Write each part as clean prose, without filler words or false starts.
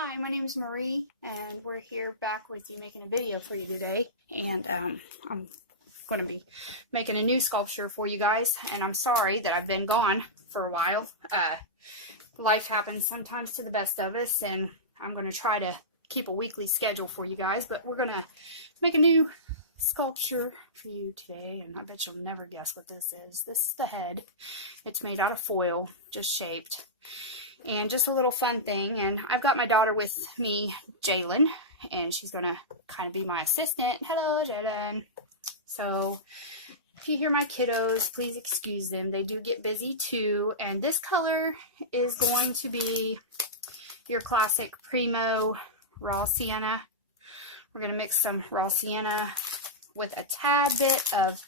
Hi, my name is Marie, and we're here back with you making a video for you today. And I'm going to be making a new sculpture for you guys, and I'm sorry that I've been gone for a while. Life happens sometimes to the best of us, and I'm going to try to keep a weekly schedule for you guys, but we're going to make a new sculpture for you today, and I bet you'll never guess what this is. This is the head. It's made out of foil, just shaped. And just a little fun thing, and I've got my daughter with me, Jalen, and she's going to kind of be my assistant. Hello, Jalen. So, if you hear my kiddos, please excuse them. They do get busy too, and this color is going to be your classic Primo raw sienna. We're going to mix some raw sienna with a tad bit of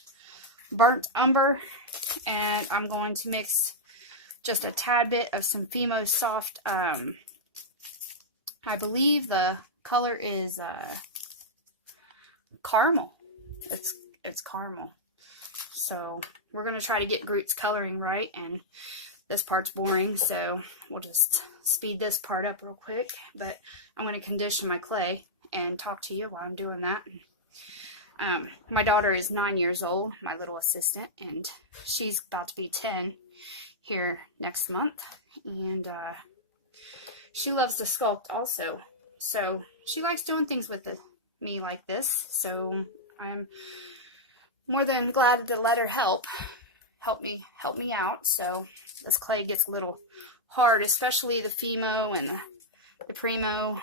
burnt umber, and I'm going to mix just a tad bit of some Fimo Soft. I believe the color is caramel. It's caramel. So we're going to try to get Groot's coloring right, and this part's boring, so we'll just speed this part up real quick. But I'm going to condition my clay and talk to you while I'm doing that. My daughter is 9 years old, my little assistant, and she's about to be 10 here next month, and she loves to sculpt also, so she likes doing things with me like this, so I'm more than glad to let her help me out. So this clay gets a little hard, especially the Fimo and the Primo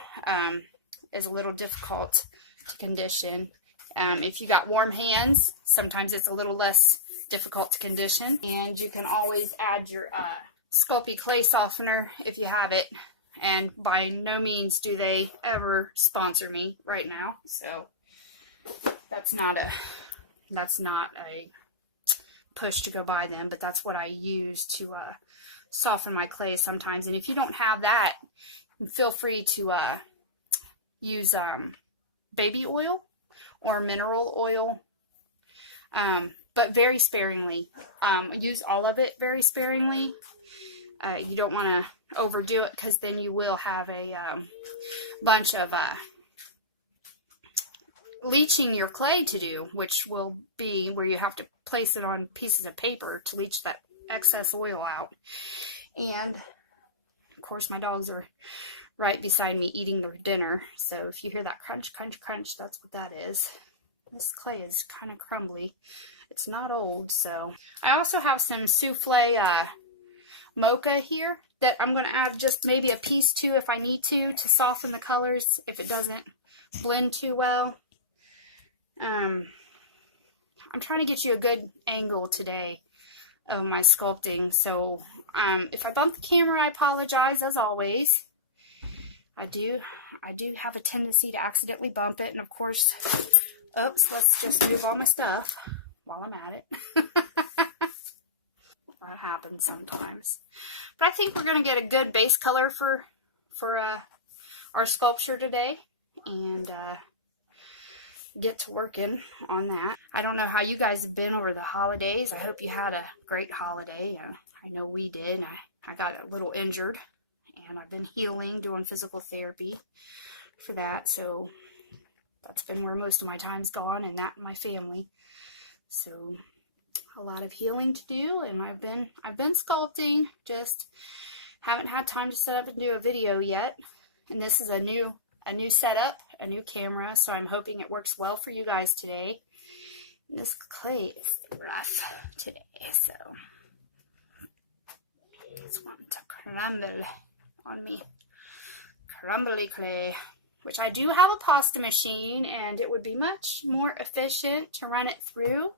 is a little difficult to condition. If you got warm hands, sometimes it's a little less difficult to condition, and you can always add your Sculpey clay softener if you have it, and by no means do they ever sponsor me right now, so that's not a push to go buy them, but that's what I use to soften my clay sometimes. And if you don't have that, feel free to use baby oil or mineral oil, but very sparingly. Use all of it very sparingly. You don't want to overdo it, because then you will have a bunch of leaching your clay to do, which will be where you have to place it on pieces of paper to leach that excess oil out. And of course my dogs are right beside me eating their dinner, so if you hear that crunch, crunch, crunch, that's what that is. This clay is kind of crumbly. It's not old, so. I also have some souffle mocha here that I'm going to add just maybe a piece to if I need to soften the colors if it doesn't blend too well. I'm trying to get you a good angle today of my sculpting, so if I bump the camera, I apologize as always. I do have a tendency to accidentally bump it, and of course, oops, let's just move all my stuff while I'm at it. That happens sometimes. But I think we're going to get a good base color for our sculpture today, and get to working on that. I don't know how you guys have been over the holidays. I hope you had a great holiday. I know we did. I got a little injured, and I've been healing, doing physical therapy for that, so that's been where most of my time's gone, and that and my family. So a lot of healing to do, and I've been sculpting, just haven't had time to set up and do a video yet. And this is a new setup, a new camera, so I'm hoping it works well for you guys today. And this clay is rough today, so it's wanting to crumble on me. Crumbly clay. Which I do have a pasta machine, and it would be much more efficient to run it through.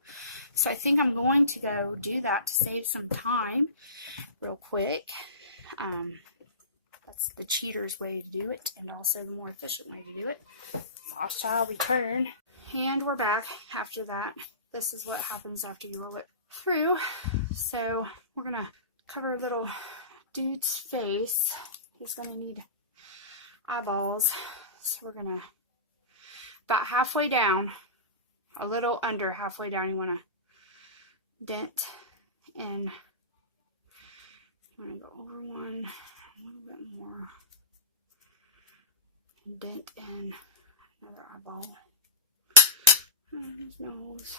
So I think I'm going to go do that to save some time real quick. That's the cheater's way to do it, and also the more efficient way to do it. I shall return. And we're back after that. This is what happens after you roll it through. So we're going to cover a little dude's face. He's going to need eyeballs. So we're going to, about halfway down, a little under halfway down, you want to dent and I'm going to go over one a little bit more. indent in another eyeball. His nose.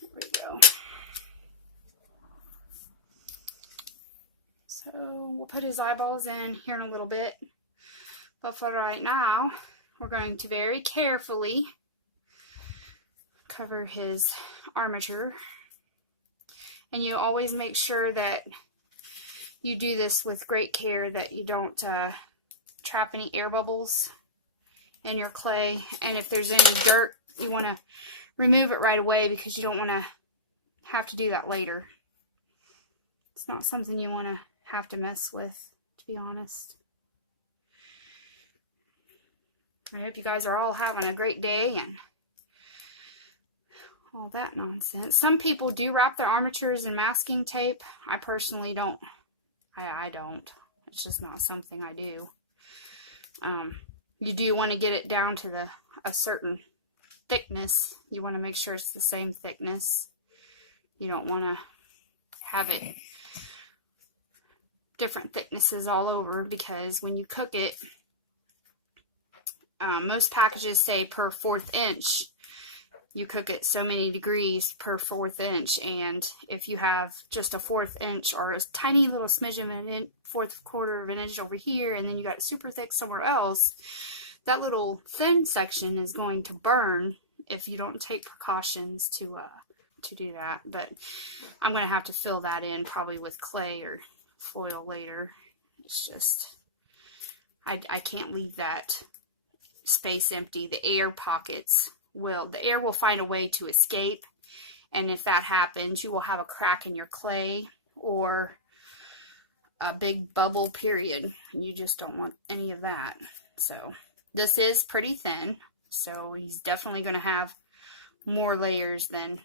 There we go. So we'll put his eyeballs in here in a little bit. But for right now, we're going to very carefully cover his armature. And you always make sure that you do this with great care, that you don't trap any air bubbles in your clay. And if there's any dirt, you want to remove it right away, because you don't want to have to do that later. It's not something you want to have to mess with, to be honest. I hope you guys are all having a great day and all that nonsense. Some people do wrap their armatures in masking tape. I personally don't. I don't. It's just not something I do. You do want to get it down to a certain thickness. You want to make sure it's the same thickness. You don't want to have it different thicknesses all over, because when you cook it, most packages say per 1/4 inch. You cook it so many degrees per 1/4 inch, and if you have just a 1/4 inch or a tiny little smidge of an 1/4 of an inch over here, and then you got it super thick somewhere else, that little thin section is going to burn if you don't take precautions to do that. But I'm going to have to fill that in probably with clay or foil later. It's just, I can't leave that space empty. The air pockets the air will find a way to escape, and if that happens, you will have a crack in your clay or a big bubble, period. You just don't want any of that. So this is pretty thin, so he's definitely going to have more layers than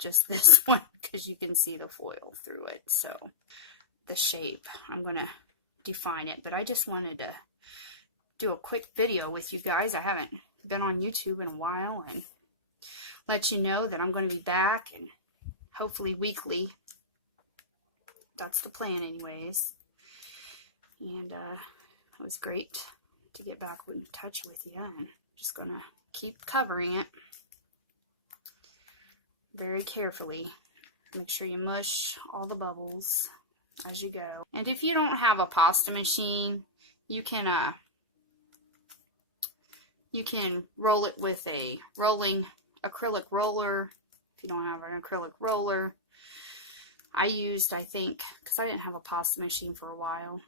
just this one, because you can see the foil through it. So the shape, I'm going to define it, but I just wanted to do a quick video with you guys. I haven't been on YouTube in a while, and let you know that I'm going to be back, and hopefully weekly. That's the plan anyways. And it was great to get back in touch with you, and just going to keep covering it very carefully. Make sure you mush all the bubbles as you go. And if you don't have a pasta machine, you can roll it with a rolling acrylic roller. If you don't have an acrylic roller, I think, because I didn't have a pasta machine for a while,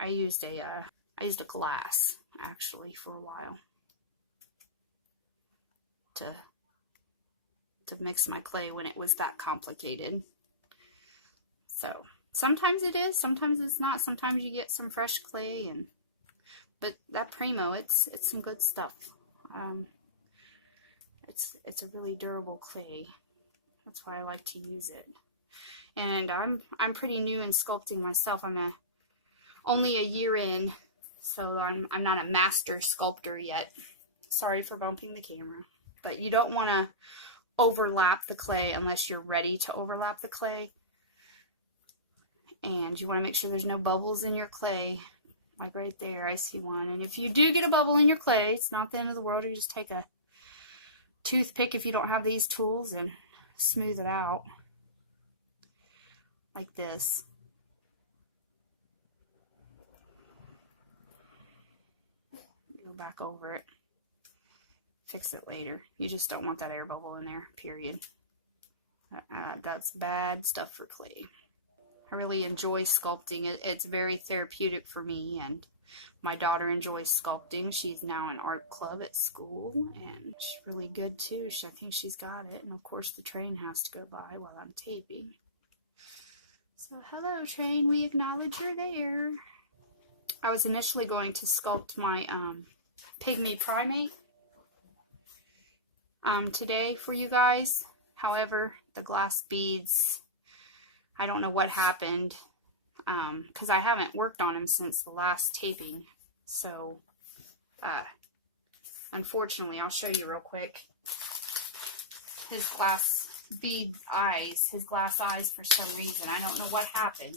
I used a glass actually for a while to mix my clay when it was that complicated. So sometimes it is, sometimes it's not. Sometimes you get some fresh clay, but that Primo, it's some good stuff. It's a really durable clay. That's why I like to use it. And I'm pretty new in sculpting myself. I'm only a year in, so I'm not a master sculptor yet. Sorry for bumping the camera. But you don't want to overlap the clay unless you're ready to overlap the clay. And you want to make sure there's no bubbles in your clay. Like right there, I see one. And if you do get a bubble in your clay, it's not the end of the world. You just take a toothpick, if you don't have these tools, and smooth it out. Like this. Go back over it. Fix it later. You just don't want that air bubble in there, period. That's bad stuff for clay. I really enjoy sculpting. It's very therapeutic for me, and my daughter enjoys sculpting. She's now in art club at school, and she's really good too. I think she's got it, and of course the train has to go by while I'm taping. So hello train, we acknowledge you're there. I was initially going to sculpt my pygmy primate today for you guys. However, the glass beads, I don't know what happened, because I haven't worked on him since the last taping. So, unfortunately, I'll show you real quick. His glass bead eyes, his glass eyes, for some reason, I don't know what happened.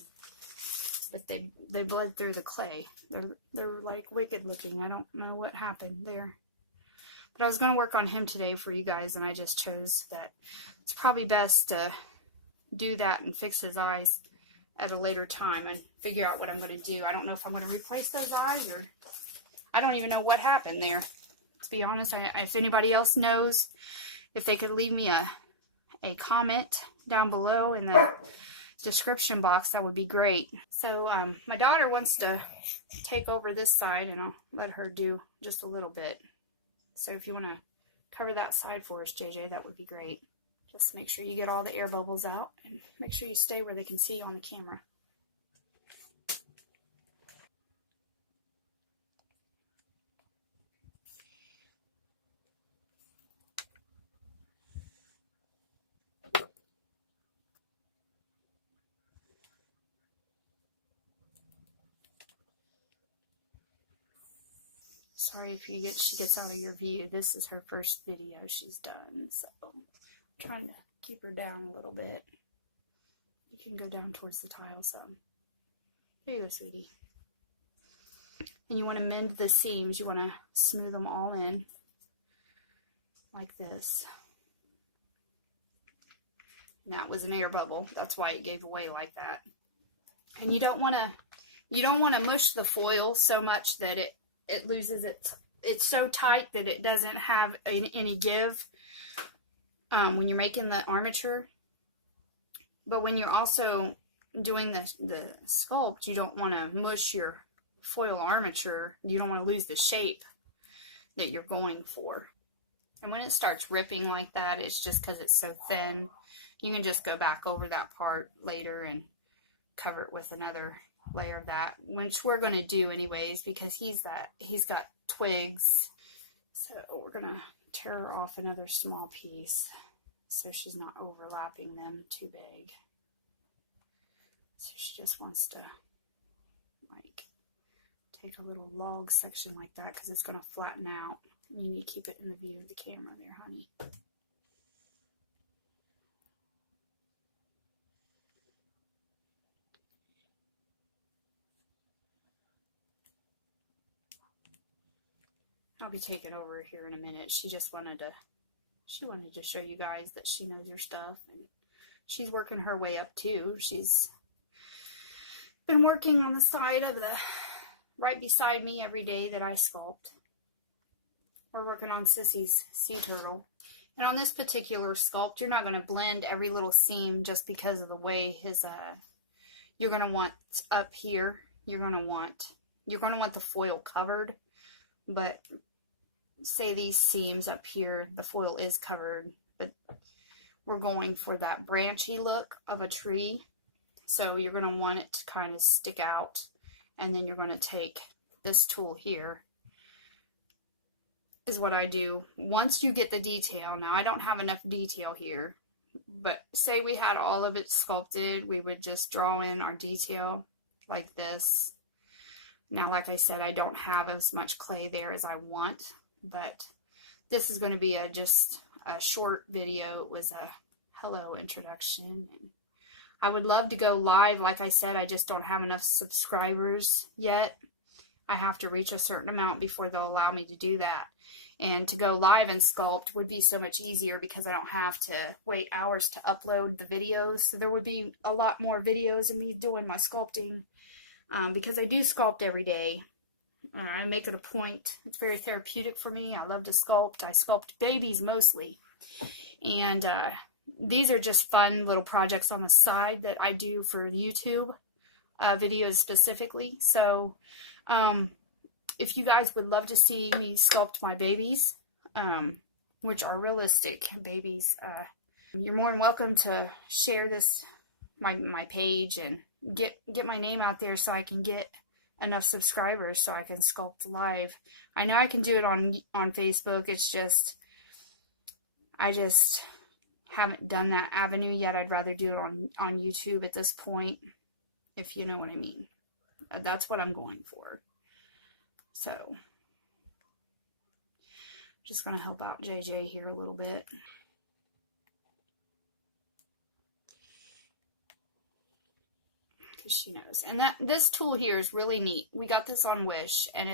nice, but they bled through the clay. They're like wicked looking. I don't know what happened there. But I was going to work on him today for you guys, and I just chose that it's probably best to do that and fix his eyes at a later time and figure out what I'm going to do. I don't know if I'm going to replace those eyes, or I don't even know what happened there. To be honest, if anybody else knows, if they could leave me a comment down below in the description box, that would be great. So my daughter wants to take over this side, and I'll let her do just a little bit. So if you want to cover that side for us, JJ, that would be great. Just make sure you get all the air bubbles out, and make sure you stay where they can see you on the camera. Sorry if she gets out of your view. This is her first video she's done, so I'm trying to keep her down a little bit. You can go down towards the tile some. There you go, sweetie. And you want to mend the seams. You want to smooth them all in like this. And that was an air bubble. That's why it gave away like that. And you don't want to mush the foil so much that it loses it's so tight that it doesn't have any give when you're making the armature. But when you're also doing the sculpt, you don't want to mush your foil armature. You don't want to lose the shape that you're going for. And when it starts ripping like that, it's just because it's so thin. You can just go back over that part later and cover it with another layer of that, which we're going to do anyways, because he's got twigs. So we're going to tear off another small piece so she's not overlapping them too big. So she just wants to like take a little log section like that, because it's going to flatten out. You need to keep it in the view of the camera there, honey. I'll be taking over here in a minute. She wanted to show you guys that she knows her stuff, and she's working her way up too. She's been working on the side of right beside me every day that I sculpt. We're working on Sissy's sea turtle. And on this particular sculpt, you're not going to blend every little seam just because of the way his, you're going to want up here, you're going to want the foil covered. But say these seams up here, the foil is covered, but we're going for that branchy look of a tree. So you're going to want it to kind of stick out, and then you're going to take this tool here, is what I do. Once you get the detail, now I don't have enough detail here, but say we had all of it sculpted, we would just draw in our detail like this. Now, like I said, I don't have as much clay there as I want, but this is going to be just a short video. It was a hello introduction. And I would love to go live. Like I said, I just don't have enough subscribers yet. I have to reach a certain amount before they'll allow me to do that. And to go live and sculpt would be so much easier because I don't have to wait hours to upload the videos. So there would be a lot more videos of me doing my sculpting. Because I do sculpt every day. I make it a point. It's very therapeutic for me. I love to sculpt. I sculpt babies mostly. And these are just fun little projects on the side that I do for YouTube videos specifically. So if you guys would love to see me sculpt my babies, which are realistic babies, you're more than welcome to share this, my page, and get my name out there so I can get enough subscribers so I can sculpt live. I know I can do it on Facebook. It's just I just haven't done that avenue yet. I'd rather do it on YouTube at this point, if you know what I mean. That's what I'm going for. So just going to help out JJ here a little bit. because she knows. And this tool here is really neat. We got this on Wish, and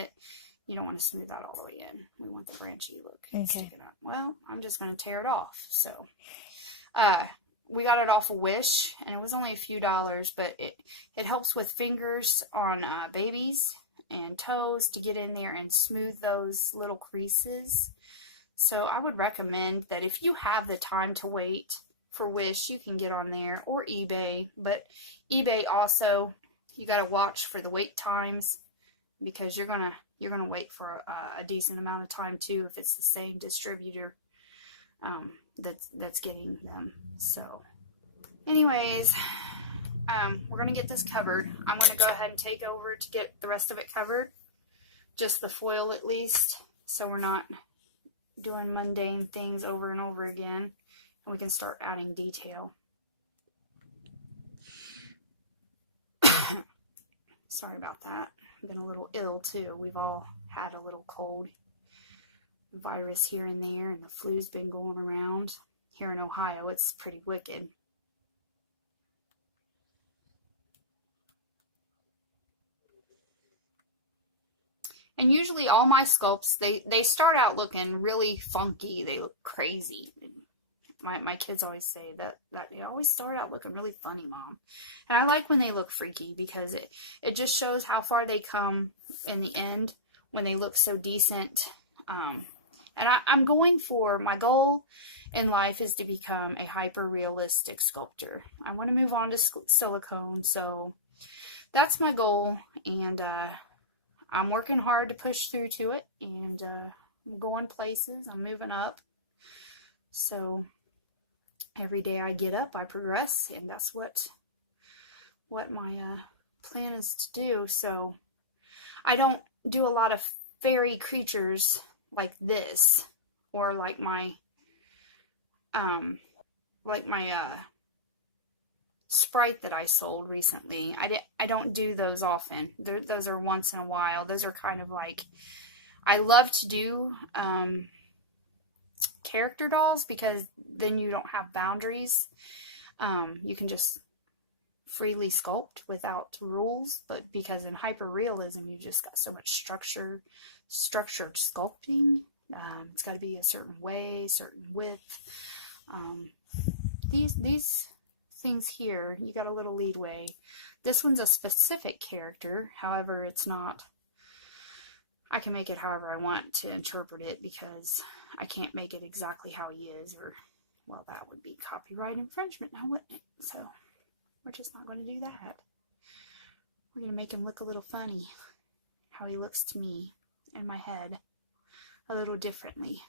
you don't want to smooth that all the way in. We want the branchy look sticking up. Well, I'm just going to tear it off. So, we got it off of Wish, and it was only a few dollars, but it helps with fingers on babies and toes to get in there and smooth those little creases. So I would recommend that if you have the time to wait for Wish, you can get on there, or eBay. But eBay also, you got to watch for the wait times, because you're gonna wait for a decent amount of time too if it's the same distributor that's getting them. So anyways, we're gonna get this covered. I'm gonna go ahead and take over to get the rest of it covered, just the foil at least, so we're not doing mundane things over and over again, and we can start adding detail. Sorry about that. I've been a little ill too. We've all had a little cold virus here and there, and the flu's been going around. Here in Ohio, it's pretty wicked. And usually all my sculpts, they start out looking really funky. They look crazy. My kids always say that they always start out looking really funny, Mom. And I like when they look freaky, because it just shows how far they come in the end when they look so decent. And I'm going for, my goal in life is to become a hyper-realistic sculptor. I want to move on to silicone, so that's my goal. And I'm working hard to push through to it, and I'm going places. I'm moving up. So every day I get up, I progress, and that's what my plan is to do. So I don't do a lot of fairy creatures like this, or like my Sprite that I sold recently. I don't do those often. Those are once in a while. Those are kind of like, I love to do character dolls, because then you don't have boundaries. You can just freely sculpt without rules, but because in hyper-realism you've just got so much structured sculpting. It's got to be a certain way, certain width. These things here, you got a little leadway. This one's a specific character, however, it's not. I can make it however I want to interpret it, because I can't make it exactly how he is, or, well, that would be copyright infringement now, wouldn't it? So we're just not going to do that. We're going to make him look a little funny, how he looks to me in my head, a little differently.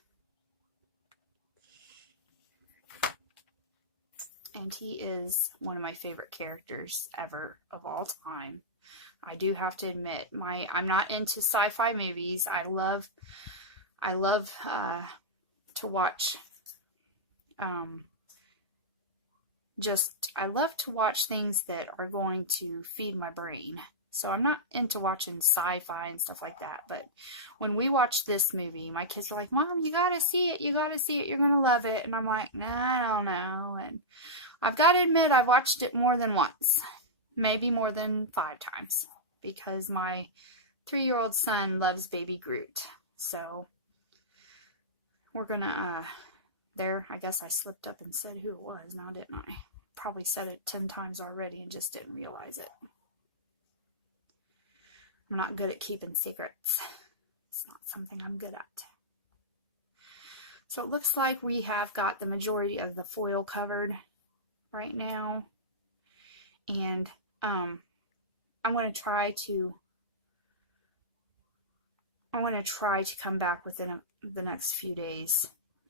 And he is one of my favorite characters ever of all time. I do have to admit, I'm not into sci-fi movies. I love to watch I love to watch things that are going to feed my brain. So I'm not into watching sci-fi and stuff like that. But when we watched this movie, my kids were like, Mom, you gotta see it. You gotta see it. You're gonna love it. And I'm like, nah, I don't know. And I've got to admit, I've watched it more than once. Maybe more than 5 times. Because my 3-year-old son loves Baby Groot. So we're gonna, I guess I slipped up and said who it was now, didn't I? Probably said it 10 times already and just didn't realize it. I'm not good at keeping secrets. It's not something I'm good at. So it looks like we have got the majority of the foil covered right now. And I'm going to try to come back within the next few days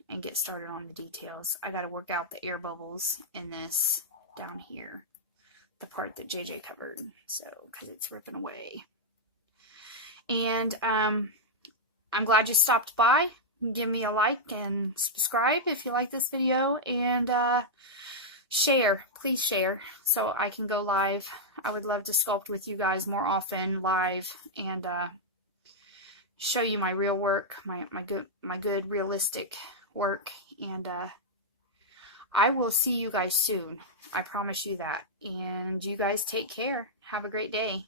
and get started on the details. I got to work out the air bubbles in this down here, the part that JJ covered, so because it's ripping away. And I'm glad you stopped by. Give me a like and subscribe if you like this video, and share, please share, so I can go live. I would love to sculpt with you guys more often live, and show you my real work, my good realistic work. And I will see you guys soon. I promise you that. And you guys take care. Have a great day.